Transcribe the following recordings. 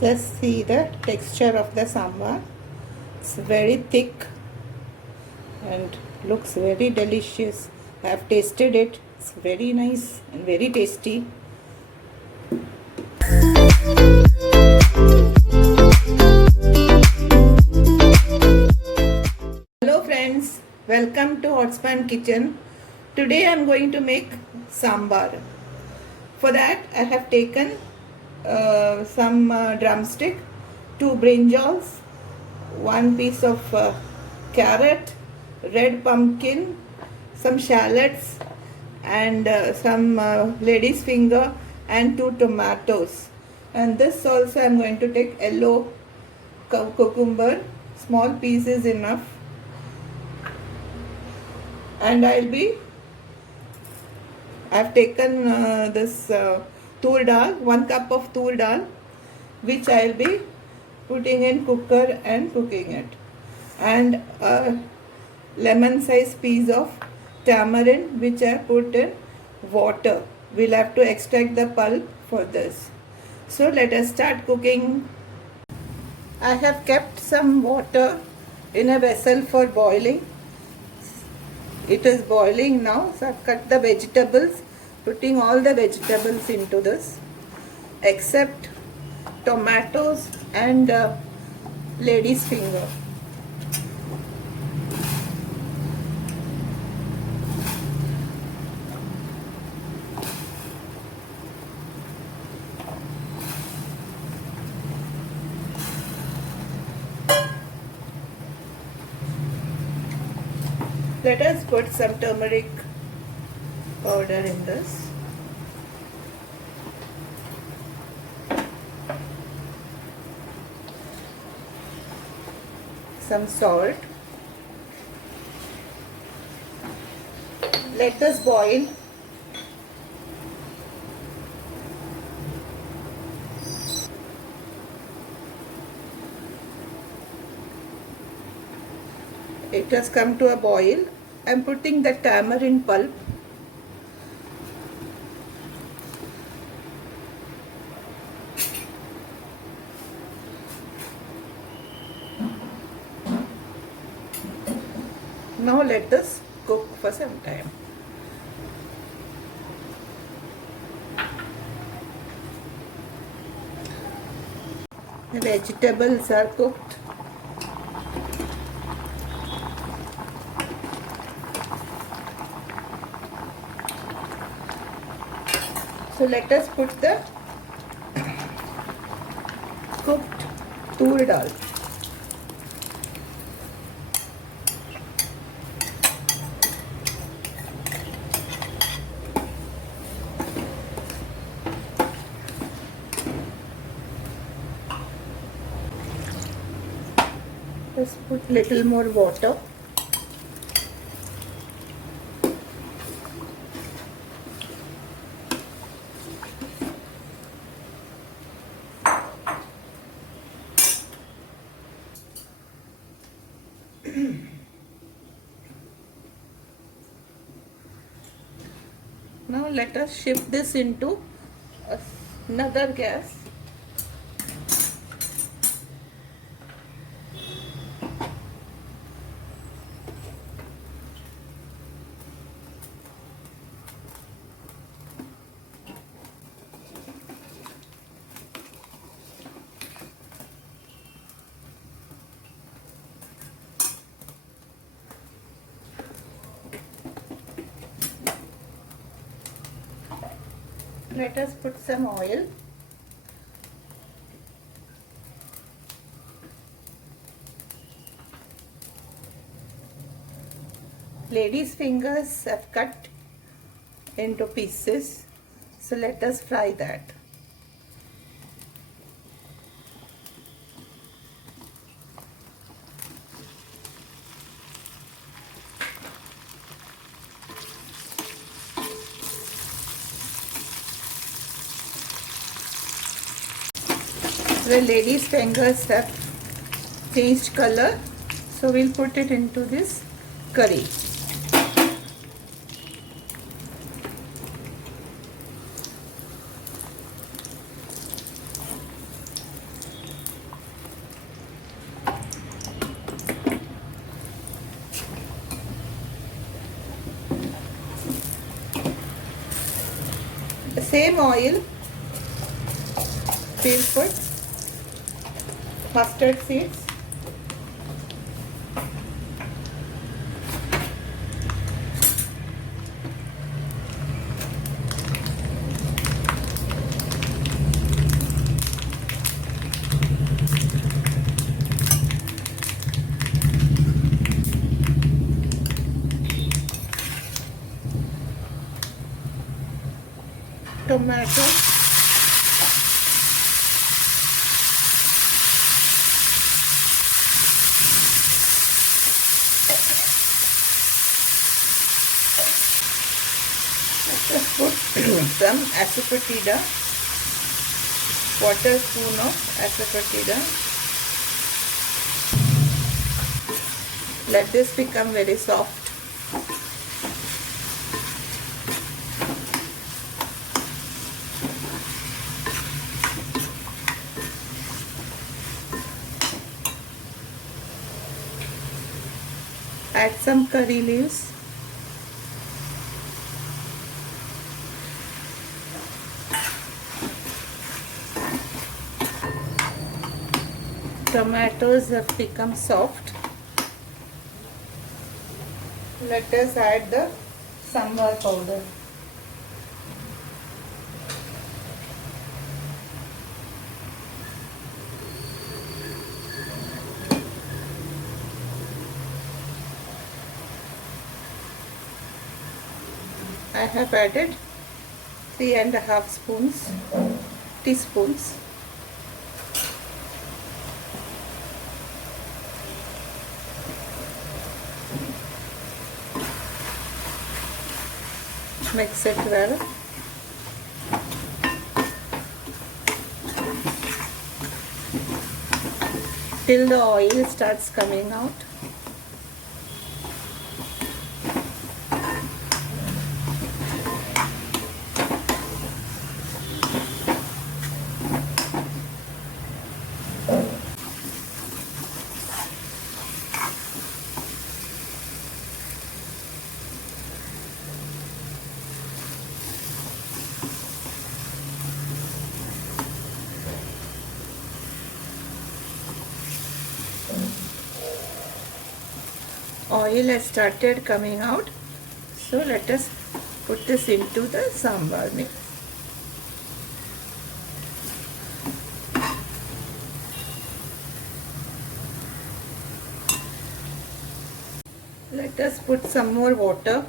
Just see the texture of the sambar. It's very thick and looks very delicious. I have tasted it. It's very nice and very tasty. Hello friends, welcome to Hotspan Kitchen. Today I am going to make sambar. For that I have taken some drumstick, 2 brinjals, 1 piece of carrot, red pumpkin, some shallots and some lady's finger and 2 tomatoes. And this also I am going to take yellow cucumber, small piece is enough. And I have taken this tur dal, 1 cup of tur dal, which I will be putting in cooker and cooking it, and a lemon size piece of tamarind which I put in water. We'll have to extract the pulp for this. So let us start cooking. I have kept some water in a vessel for boiling. It is boiling now, so I've cut the vegetables, putting all the vegetables into this except tomatoes and lady's finger. Let us put some turmeric powder in this. Some salt. Let us boil. It has come to a boil. I am putting the tamarind pulp. Now let this cook for some time. The vegetables are cooked. So let us put the cooked tur dal. Let's put little more water. Now let us shift this into another gas. Let us put some oil. Lady's fingers I've cut into pieces, so let us fry that. The lady's fingers have changed color, so we'll put it into this curry. same oil we'll put mustard seeds, tomato, just put some aesafotida, quarter spoon of aesafotida. Let this become very soft. Add some curry leaves. Tomatoes have become soft. Let us add the sambar powder. I have added 3.5 teaspoons. Mix it well. Till the oil starts coming out. Oil has started coming out, so let us put this into the sambar mix. Let us put some more water.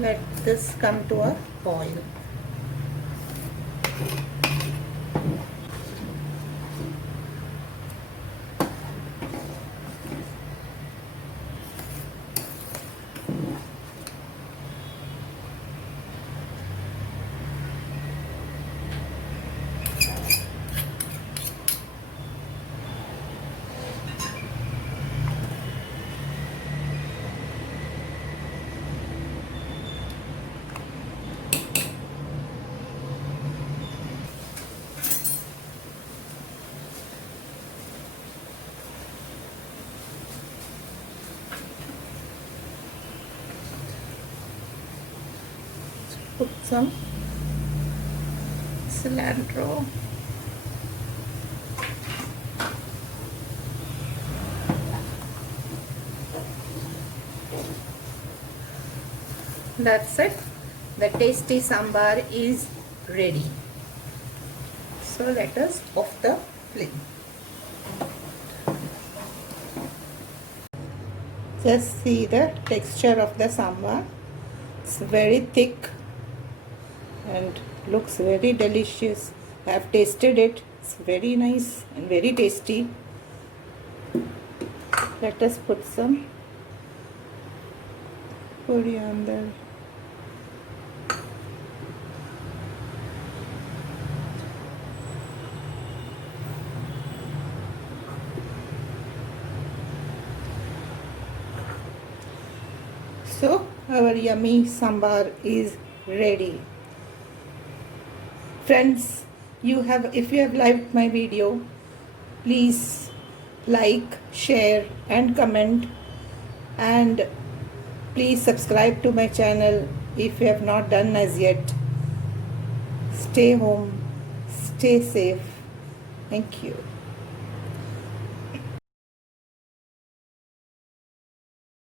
Let this come to a boil. Put some cilantro. That's it. The tasty sambar is ready. So let us off the flame. Just see the texture of the sambar. It's very thick and looks very delicious. I have tasted it. It's very nice and very tasty. Let us put some coriander. So our yummy sambar is ready. Friends, if you have liked my video, please like, share and comment, and please subscribe to my channel if you have not done as yet. Stay home, stay safe. Thank you.